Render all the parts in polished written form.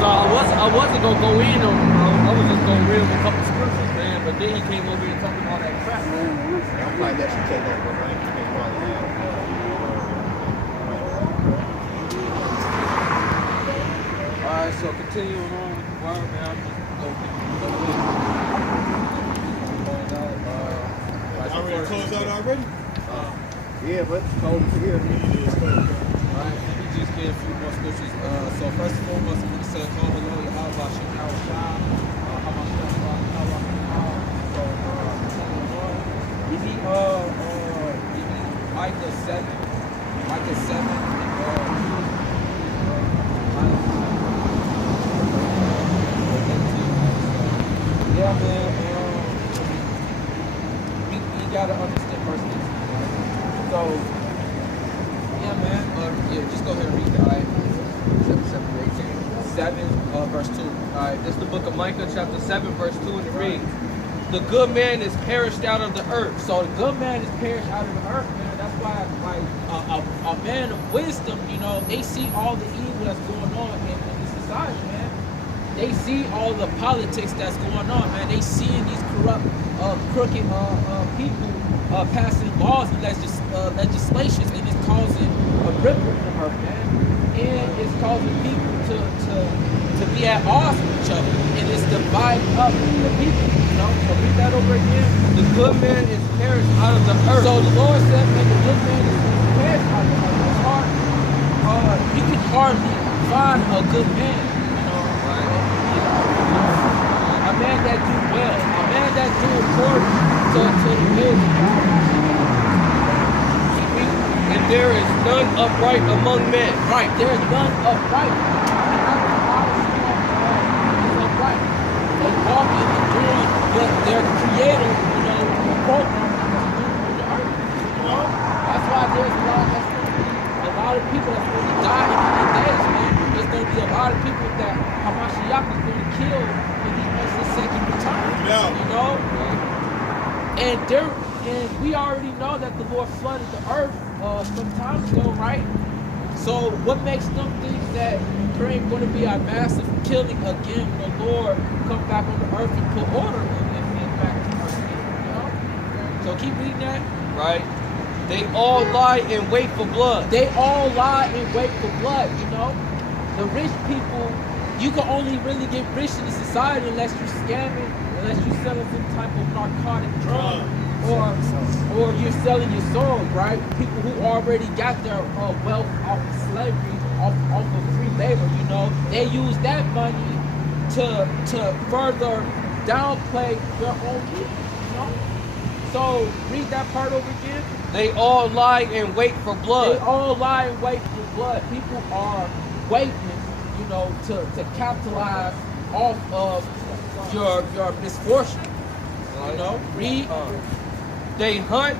So I wasn't gonna go in on. I was just gonna read him a couple scriptures, man. But then he came over here talking all that crap, man. I'm probably let you take over, right? You can probably All right, so continuing on with the word, man. I'm just Already closed out already? yeah, but it's cold here. Alright, let me just get a few more scriptures. So first and foremost, I'm going to say, call the Lord Yahweh Hashem Yahushua. We need Micah 7. Micah 7. Yeah, man. We gotta understand first things. So, yeah, man. Yeah, just go ahead and read the ayah. 7, verse 2. Alright, this is the book of Micah, chapter 7, verse 2, and it reads, "The good man is perished out of the earth." So the good man is perished out of the earth, man. That's why, like, a man of wisdom, you know, they see all the evil that's going on in the society, man. They see all the politics that's going on, man. They see these corrupt, crooked people passing laws and legislations, and it's causing a ripple in the earth, man. And it's causing people to be at odds with each other, and it's dividing up the people. You know, so read that over again. The good man is perished out of the earth. So the Lord said, "Man, the good man is perished out of the earth." It's hard. You can hardly find a good man. A man that do well, a man that do according to the will of God. And there is none upright among men. Right, there is none upright. Upright. They walking and doing what their creator, you know, program on the earth. You know? That's why there's a lot of people that's going to die in the days, man. There's going to be a lot of people that Hamashiach is going to kill when he makes his second return. You know? And we already know that the Lord flooded the earth some time ago, right? So what makes them think that there ain't going to be a massive killing again when the Lord come back on the earth and put order and things back to earth again, you know? So keep reading that. Right. They all lie in wait for blood. They all lie in wait for blood, you know? The rich people, you can only really get rich in the society unless you're scamming, unless you're selling some type of narcotic drug, or you're selling your soul, right? People who already got their wealth off of slavery, off of free labor, you know, they use that money to further downplay their own people, you know? So read that part over again. They all lie in wait for blood. They all lie in wait for blood. People are waiting, you know, to capitalize off of your misfortune. You know, read. They hunt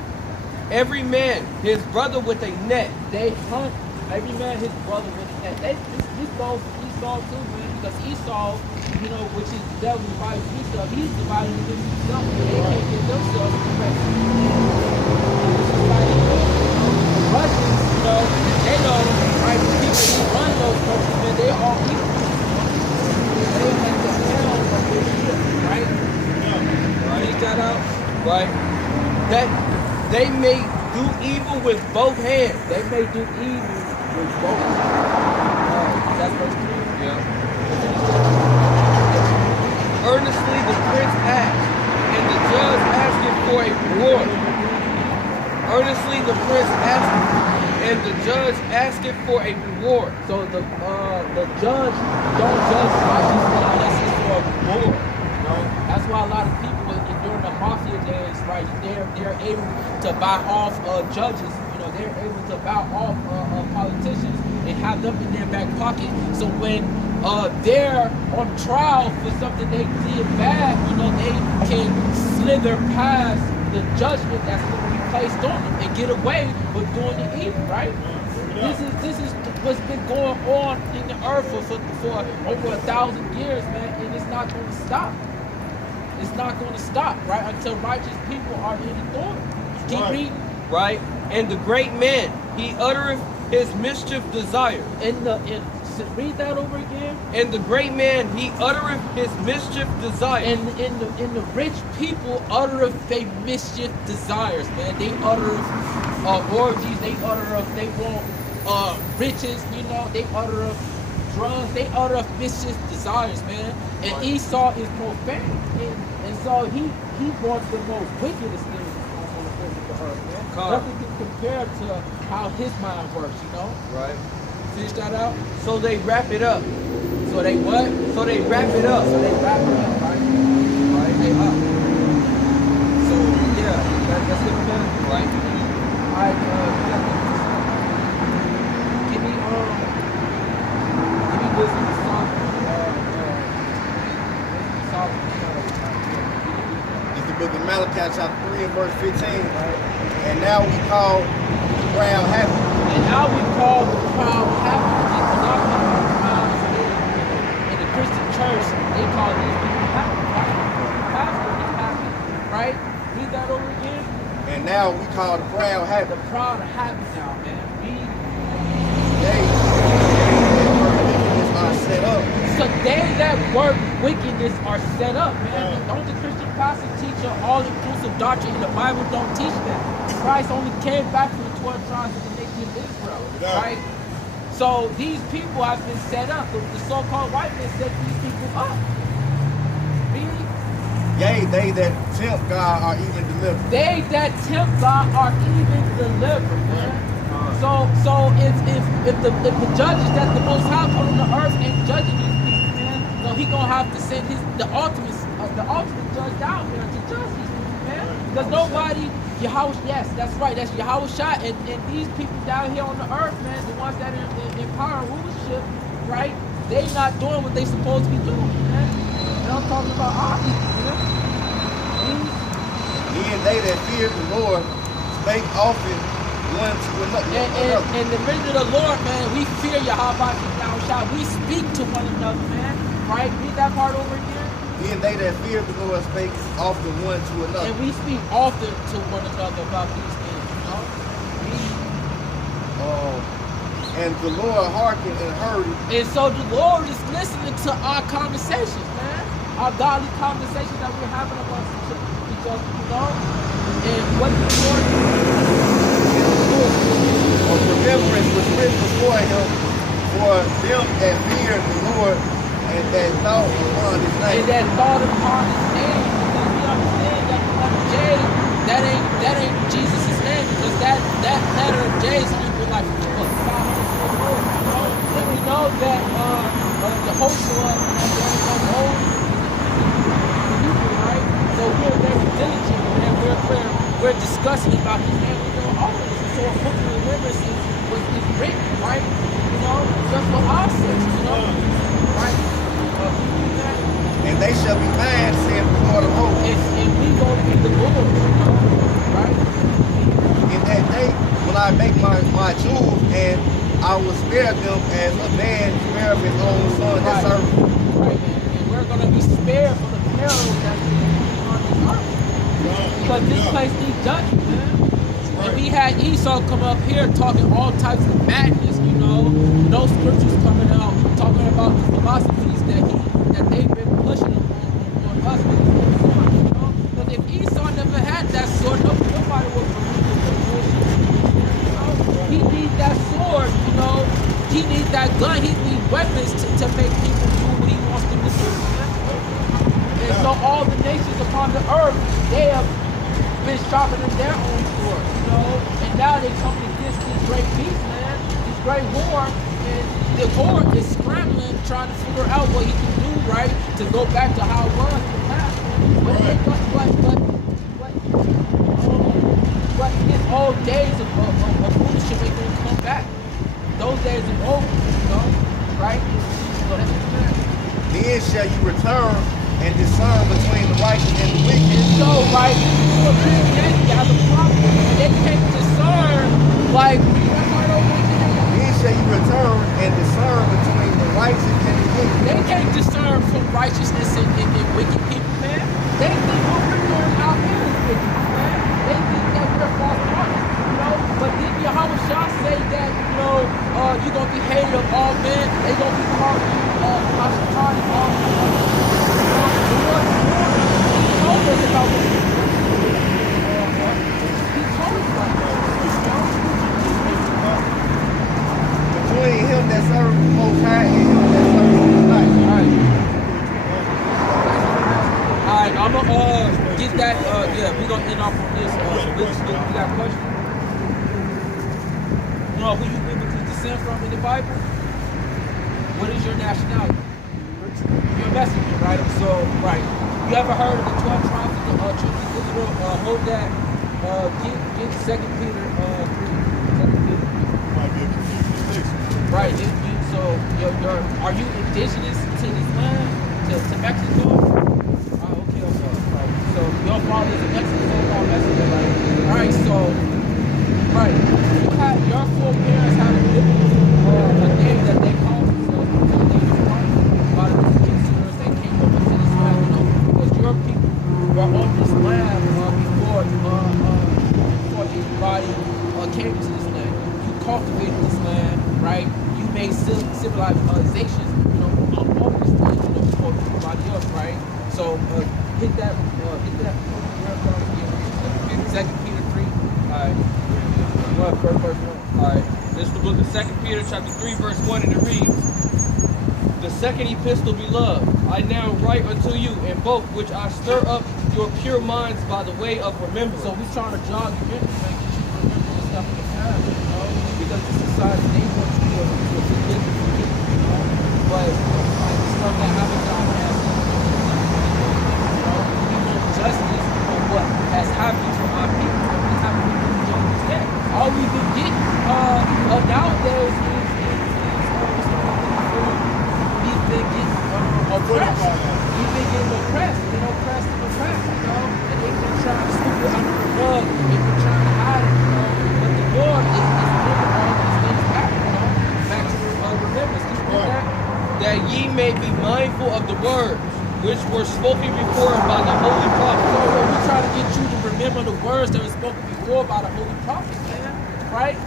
every man his brother with a net. They hunt every man his brother with a net. This goes to Esau too, man, because Esau, you know, which is the devil divided Esau, he's divided against himself, and they can't get themselves correct. Russians, you know, they know, right, the people who run those countries, man, they all equal. They have the hell of their shit, right? Read that out, right? That they may do evil with both hands. They may do evil with both hands. That's verse 3. Yeah. Earnestly the prince asked, and the judge asking for a reward. Earnestly the prince asked, and the judge asking for a reward. So the judge don't judge righteously unless it's for a reward. You know? That's why a lot of people during the mafia days, right, they're able to buy off judges. You know, they're able to buy off politicians and have them in their back pocket. So when they're on trial for something they did bad, you know, they can slither past the judgment that's going to be placed on them and get away with doing the evil, right? This is what's been going on in the earth for over 1,000 years, man, and it's not going to stop. It's not going to stop, right? Until righteous people are in authority. Keep reading. Right? And the great man, he uttereth his mischief desire. And Read that over again. And the great man, he uttereth his mischief desire. And in the rich people uttereth they mischief desires, man. They uttereth orgies. They uttereth they want riches. You know, they uttereth drugs. They uttereth mischief desires, man. And Right. Esau is profane, and so he wants the most wickedest things on the face of the earth, man. Come. Nothing can compare to how his mind works, you know. Right. Finish that out. So they wrap it up. So they what? So they wrap it up. So they wrap it up, right? Right. They up. So yeah, that's the plan. Right. Alright, give me Wisdom of Solomon. It's the book of Malachi, chapter 3 and verse 15. And now we call the crowd happy. And now we call the crowd happy. Because our crowd in the Christian church, they call these people happy, right? Pastor be happy, right? Read that over again. And now we call the crowd happy. The crowd are happy now, man. Read. Set up. So they that work wickedness are set up, man. Don't the Christian pastors teach an all-inclusive doctrine? The Bible don't teach that. Christ only came back for the 12 tribes of the nation of Israel, right? So these people have been set up. The so-called white men set these people up. Really? Yea, they that tempt God are even delivered. They that tempt God are even delivered, man. So if the judges that the Most High put on the earth ain't judging these people, man, so he gonna have to send the ultimate judge down there to judge these people, man. Because nobody, Yahweh, yes, that's right, that's Yahweh Shah, and these people down here on the earth, man, the ones that are in power and rulership, right? They not doing what they supposed to be doing, man. And I'm talking about our people, man. Then they that fear the Lord spake often one to another. And the men of the Lord, man, we fear Yahweh Shah. We speak to one another, man. Right? Read that part over again. Then they that fear the Lord spake often one to another. And we speak often to one another about these things, you know? And the Lord hearkened and heard it. And so the Lord is listening to our conversations, man. Our godly conversations that we're having amongst each other, you know? And what the Lord remembrance was written before him for them that fear the Lord and that thought upon his name. And that thought upon his name, because we understand that the letter J, that ain't Jesus' name, because that letter J is only like 500 years old, you know? And we know that Jehoshua and there is no Moses, right? So we're very diligent and we're discussing about his name. We know all of this. So a book of remembrance is written, right? You know, just for our sakes, you know, right? And they shall be mine, saith the Lord of hosts. And we go to be the Lord, you know, right? In that day will I make my jewels, and I will spare them as a man spareth his own son that serveth. Right, and we're going to be spared from the perils that's on this earth. Because this place needs judgment, man. And we had Esau come up here talking all types of madness, you know. No scriptures coming out talking about the philosophies that they've been pushing on us. You know? Because if Esau never had that sword, nobody would believe in the bullshit. You know? He needs that sword, you know. He needs that gun. He needs weapons to make people do what he wants them to do. Man. And so all the nations upon the earth, they have been sharpening their own sword, you know, and now they come against this great peace, man, this great war, and the war is scrambling, trying to figure out what he can do, right, to go back to how it was in the past, but his old days of foolishness ain't gonna come back. Those days are over, you know, right? So that's the plan. Then shall you return and discern between the righteous and the wicked. And so, right, so Christianity has a problem, and they can't discern, like, Then shall you return and discern between the righteous and the wicked. they can't discern from righteousness and wicked people, man. They think what we're doing out here is wicked, man. They think that we're false prophets, you know. But then Yahweh Shah say that, you know, you're going to be hated of all men. They're going to be called hospitality of all men. The Lord He told us about this. He told us about that. Between him that serves the Most High and him that serves the night. Alright, I'm gonna get that. Yeah, we're gonna end off on this. You got a question? You know who you biblically descend from in the Bible? What is your nationality? You're a messenger, right? So, right. You ever heard of the 12 tribes of the children of Israel? Hold that. Get 2 Peter 3. 2 Peter 3. Might be a confusion. Right. So, are you indigenous to this land, to Mexico? Okay. Right. So your father is a Mexican, so-called Mexican, right? All right. So, right. Your foreparents have a name that they call themselves. A lot of these considerers that came over to this land, you know, because your people were on this land before everybody came to this land. You cultivated this land, right? You made civilizations, you know, on this land, you know, before everybody else, right? So hit that. 2 Peter 3. Alright. First verse 1. Alright. This is the book of 2 Peter chapter 3, verse 1, and it reads, "The second epistle, beloved, I now write unto you in both which I stir up your pure minds by the way of remembrance." So we're trying to jog you in, man, get you to remember the stuff in the past, you know, because the society, they want you to forget, you know, but like the stuff that happened to our past, you know, we want justice on what has happened to our people, and we haven't been doing justice yet. All we've been getting nowadays is we've been getting oppressed. We've been getting oppressed, you know, you know, and they've been trying to sweep it under the rug. They've been trying to hide it, you know, but the Lord is bringing all these things back, you know, back to remembrance. Can you read that? That ye may be mindful of the words which were spoken before by the holy So prophets. we try to get you to remember the words that were spoken before by the holy prophets, man, right?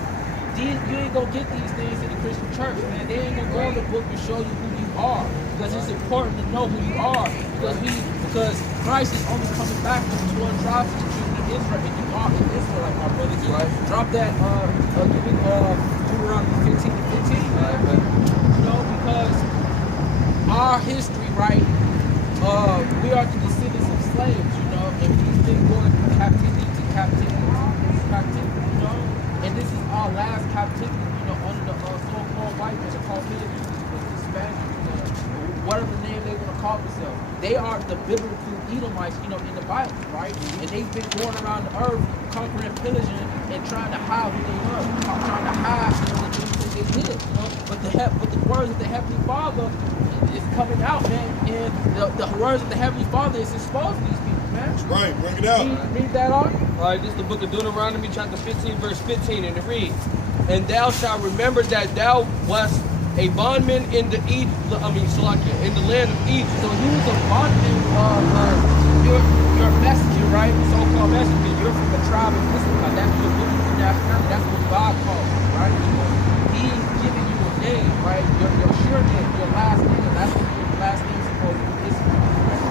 You ain't gonna get these things in the Christian church, man. They ain't gonna go in the book and show you who you are, because it's important to know who you are, because Christ is only coming back to the 12 tribes of the children of Israel, and you are an Israelite, my brother. Right. Drop that, give me Deuteronomy 15:15, man. You know, because our history, right? We are the descendants of slaves, you know, and we've been going from captivity to captivity, you know, and this is our last captivity, you know, under the so-called white man, the Caucasians, the Spaniards, whatever name they want to call themselves. They are the biblical Edomites, you know, in the Bible, right? And they've been going around the earth, conquering, pillaging, and trying to hide who they were, trying to hide, you know, the things that they did, you know. But the words of the Heavenly Father is coming out, man, and the words of the Heavenly Father is exposing these people, man. Right, bring it out. Read that on. Alright, this is the book of Deuteronomy chapter 15, verse 15, and it reads, "And thou shalt remember that thou wast a bondman in the in the land of Egypt." So he was a bondman, you're a messenger, right? So-called messenger. You're from the tribe of Issachar. That's your biblical nationality. That's what God calls you, right? He's giving you a name, right? Your sure name, your last name. That's what your last name is supposed to be. Issachar, right?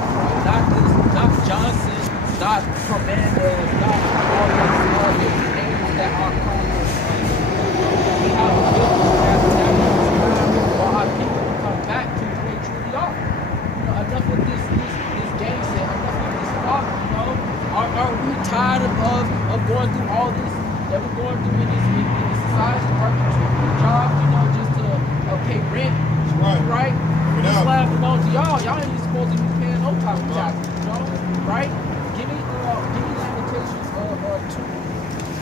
Not Johnson, not Fernandez, not all these names that are called. We have a biblical nationality. For our people to come back to who they truly are. You know, enough of this game set, enough of this talk, you know. Are we tired of going through all this that we're going through in this society, working two jobs, you know, just to pay rent, right? This land belongs to y'all. Y'all ain't even supposed to be paying no type of taxes, you know, right? Give me Lamentations 2.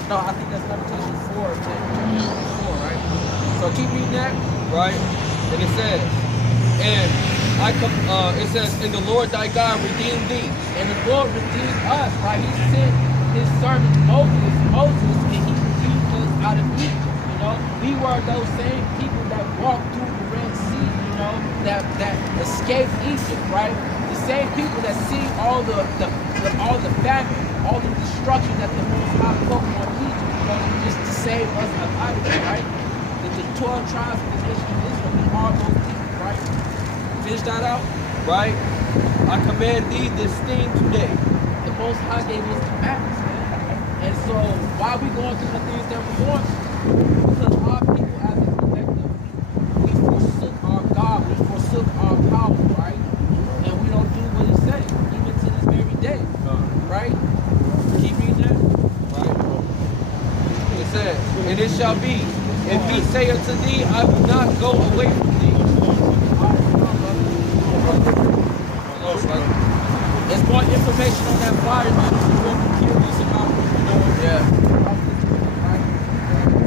No, I think that's Lamentations 4, right? So keep reading that. Right? And it says, it says, "And the Lord thy God redeemed thee." And the Lord redeemed us, right? He sent his servant Moses, and he redeemed us out of Egypt, you know? We were those same people that walked through the Red Sea, you know, that escaped Egypt, right? The same people that see all the famine, all the destruction that the Most High put on Egypt, just to save us as idols, right? That the 12 tribes of the nation of Israel, we are those people, right? Finish that out. Right? I command thee this thing today. The Most High gave us commandments, man. And so, why are we going through the things that we're going through? Because our people as a collective, we forsook our God, we forsook our power, right? And we don't do what He said, even to this very day, right? Keep reading that. Right? It says, and it shall be, if he say unto thee, I will not go away from thee. There's more information on that flyer, man. If you're curious about, Yeah. right?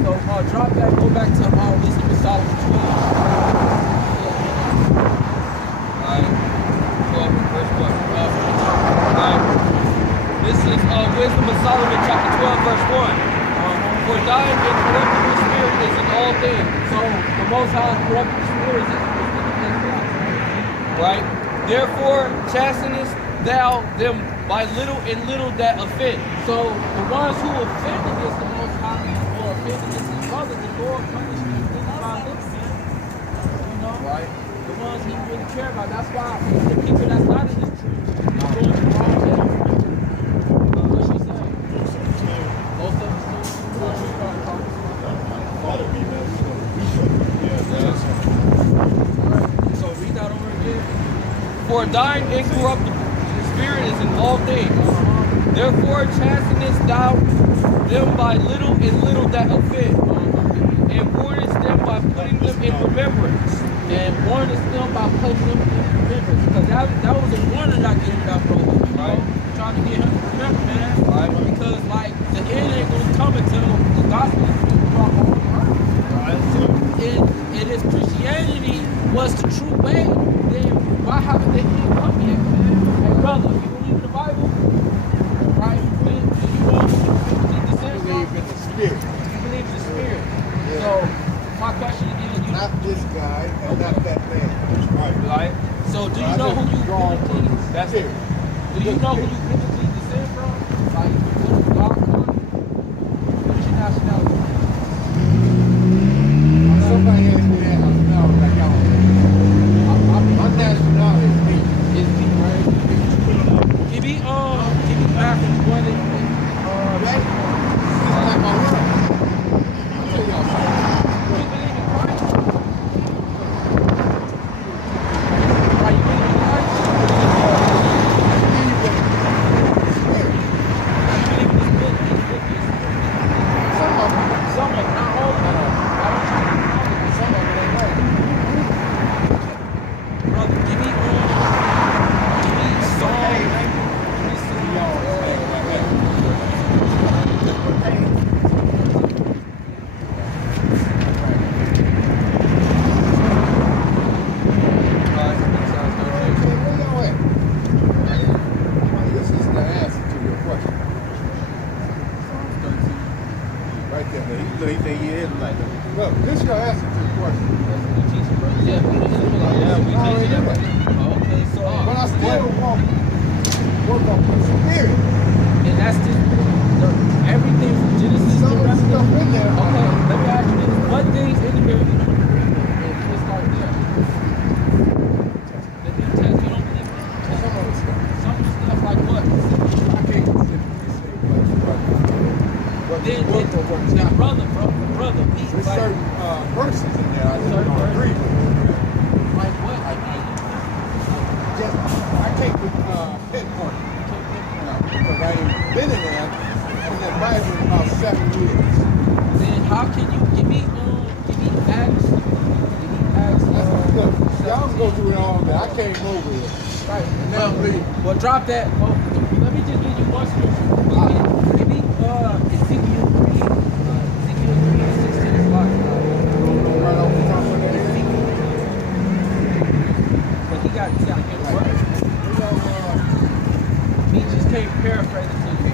So, drop that, go back to Wisdom of Solomon 12. Alright. 12 verse 1. Alright. This is Wisdom of Solomon chapter 12 verse 1. For thine incorruptible spirit is in all things. So, the Most High's corruptible spirit is in the Right? Therefore chastenest thou them by little and little that offend. So, the ones who offend against the Most High or offend against his brother, the Lord punishes them by looks, man. You know? Right? The ones he really care about. That's why the people that's not in his truth are going through all that. What she said? Most of them still So read that over again. For thine incorruptible spirit is in all things. Therefore chastenest thou them by little and little that offend, and warnest them by putting them in remembrance. And warn us them by putting them in remembrance. Because that was a warning I gave that brother. Right. Trying to get him to remember, man. Right. Because like the end ain't gonna come until the gospel is brought on earth. Right. And if Christianity was the true way, then why haven't they even come yet, man? Hey brother, you believe in the Bible? Right? Do you know the sense? Believe in the spirit. You believe in the spirit. Yeah. So my question again, Not this guy and not that man. Right? so do you know who you biblically That's it. do you know who you biblically descend from? Like what God wants? What is your nationality? Somebody asked me that, I was now like, y'all. My nationality is me. It's me, right? Give me back from one That is like my word. I'll tell y'all something. you believe in Christ? Right, you believe in Christ? I believe in the spirit. I believe in this book. Some of them, Some of them, not all of them. I don't try to be wrong. some of them ain't right. Brother, give me Psalm. Give me This is the answer to your question. Right there. He think he is like that. Look, this is your answer to the question. Yeah, we teach it. Okay, so But I still want to work on the spirit. and that's just everything from Genesis to Some of the Revelation. stuff in there. Okay, let me ask you this: what things in the Bible you don't agree with? And let's start there. The New Testament, you don't believe in? Some of the stuff. Some of the stuff like what? I can't specifically say what Then, book or what's not. brother, we There's like, certain verses in there I just Certain don't agree with. like what? Just, I can't pinpoint it. Because I ain't been in there. In that Bible in about 7 years. Then how can you give me Acts? Look, y'all can go through it all day. I came over here. Right. And now leave. Well, drop that. Oh, let me just give you one scripture. Give me Ezekiel 3, Ezekiel 3:16 is like, Right off the top of that head. but he got to get it right. He just can't paraphrase it to you.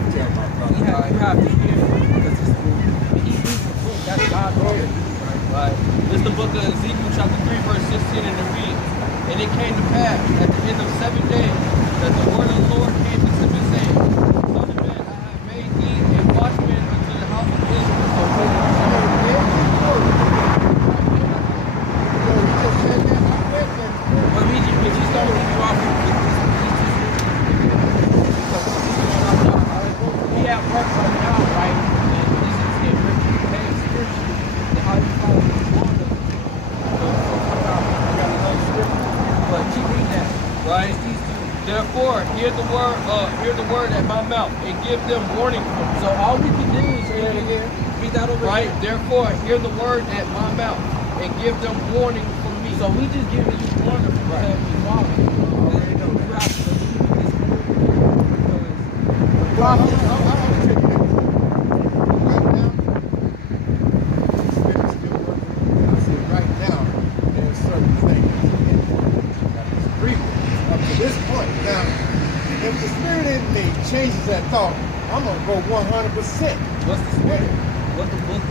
You have to hear it because he reads the book. That's God's word. Right. This is the book of Ezekiel chapter 3 verse 16 and it reads, and it came to pass at the end of 7 days that the word of the Lord came to him and saying, Son of man, gonna leave you off with this. We have work right now, right? And this is getting ready to pay spiritually. And how you follow this water. I got another scripture. But keep reading that. Right? Just these two. Therefore, hear the word at my mouth, and give them warning from me. So all we can do is read that over Right? here. Therefore, hear the word at my mouth, and give them warning from me. So we just giving you warning from the Heavenly Father. already know that. You have to believe this word because prophets. Right now, there's certain things that disagree with up to this point. Now, if the spirit in me changes that thought, I'm gonna go 100%. What's the spirit? What the book?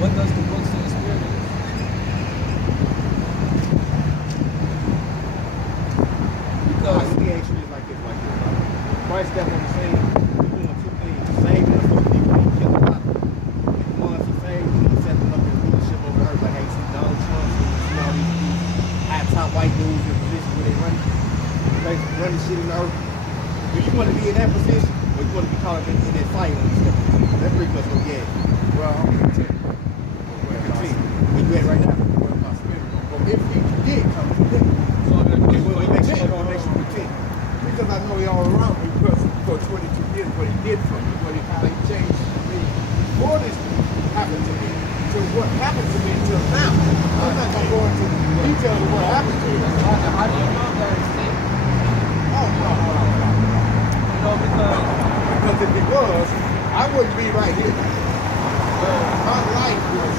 What does the book say the spirit is? Because He actually like this. Christ that on the same, he's doing two things. Saving us from people he killed a lot. And the ones he saved, he's setting up his leadership over earth. Like, hey, see Donald Trump, see all these high top white dudes in positions where they running shit in the earth. Do you want to be in that position, or you want to be caught up in that fight when you step in? That's pretty much what yeah. Well, I'm gonna tell you. Where you at right now? Where my spirit gonna go. If he did come to him, So I'm gonna do What what makes you- what makes you pretend? because I know he all around me because for 22 years what he did for me, how he changed me before this happened to me to what happened to me until now. I'm not gonna go into details of what happened to me. how do you know that it's safe? Oh, no. You know, because Because if it was, I wouldn't be right here. My life was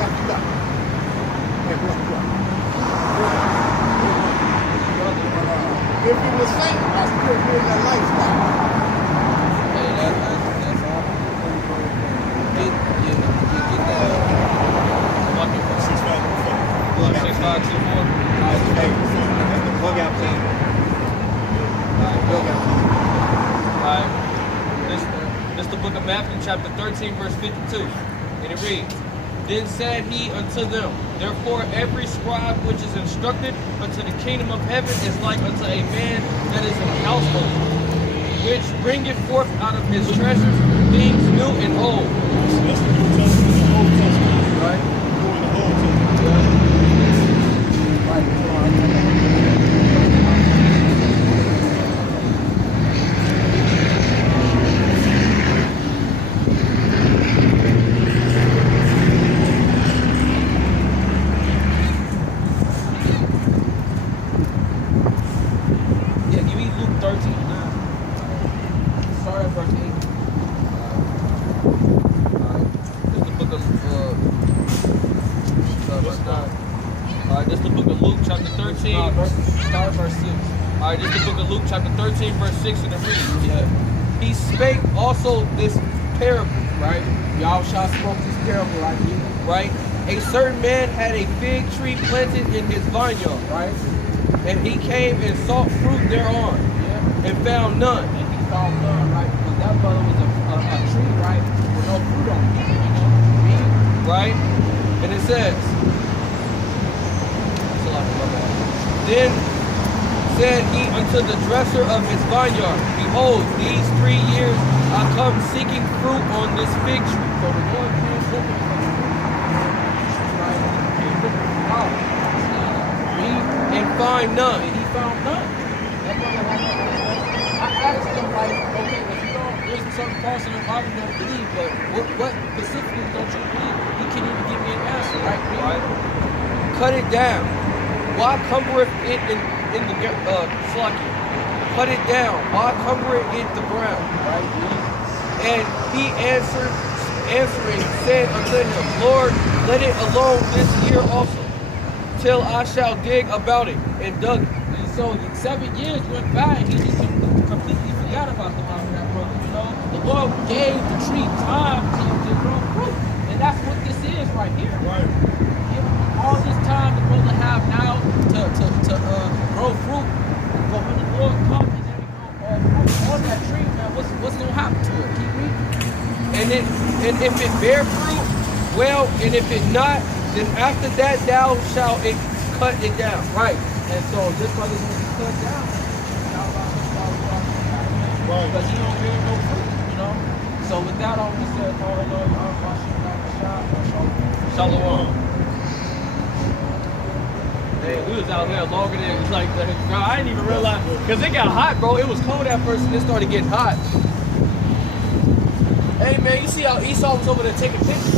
effed up. And what's up? If it was safe, I'd still be in that lifestyle. hey, that's all. Get that. Lucky for 6524. That's the bug out plan. Bug out plan. Alright. This the book of Matthew, chapter 13, verse 52. And it reads, Then said he unto them, Therefore every scribe which is instructed unto the kingdom of heaven is like unto a man that is an household, which bringeth forth out of his treasures things new and old. That's the New Testament, the Old Testament. Right? Going the Old Testament. Yeah, give me Luke 13 now. Start at verse 8. This the book of verse 9. Alright, this the book of Luke, chapter 13. Start at verse 6. Alright, this is the book of Luke, chapter 13, verse 6, and it reads, Yeah. He spake also this parable, Right? Y'all shall spoke this parable like you. right? A certain man had a fig tree planted in his vineyard, Right? and he came and sought fruit thereon, Yeah. and found none. And he found none, right? Because that brother was a tree, right? With no fruit on it. You know? Read. Right? And it says, Then said he unto the dresser of his vineyard, Behold, these 3 years I come seeking fruit on this fig tree. So the Lord came looking for the fruit. Right? He came looking for flowers. Read. And find none. And he found none. That brother had no. I asked him, like, okay, if you don't, there's certain parts of the Bible you don't believe, but what specifically don't you believe? He can't even give me an answer, right? Right? Cut it down. Why cumbereth it in the slocking? Cut it down. Why cumbereth it the ground? Right? And he answering said unto him, Lord, let it alone this year also, till I shall dig about it, and dug it. And so 7 years went by and he just completely forgot about that brother, you know? The Lord gave the tree time to grow fruit. And that's what this is right here. Right. Give all this time the brother have now to grow fruit. But when the Lord comes and then grow fruit on that tree, man, what's gonna happen to it? Keep reading. And if it bear fruit, well, and if it not, then after that thou shalt it cut it down. Right. And so this brother's going to be cut down. Right. Because he don't bear no fruit, you know? So with that, all we said, oh, Lord, Shalom. Man, we was out here longer than like bro, I didn't even realize because it got hot, bro. It was cold at first and it started getting hot. Hey man, you see how Esau was over there taking pictures?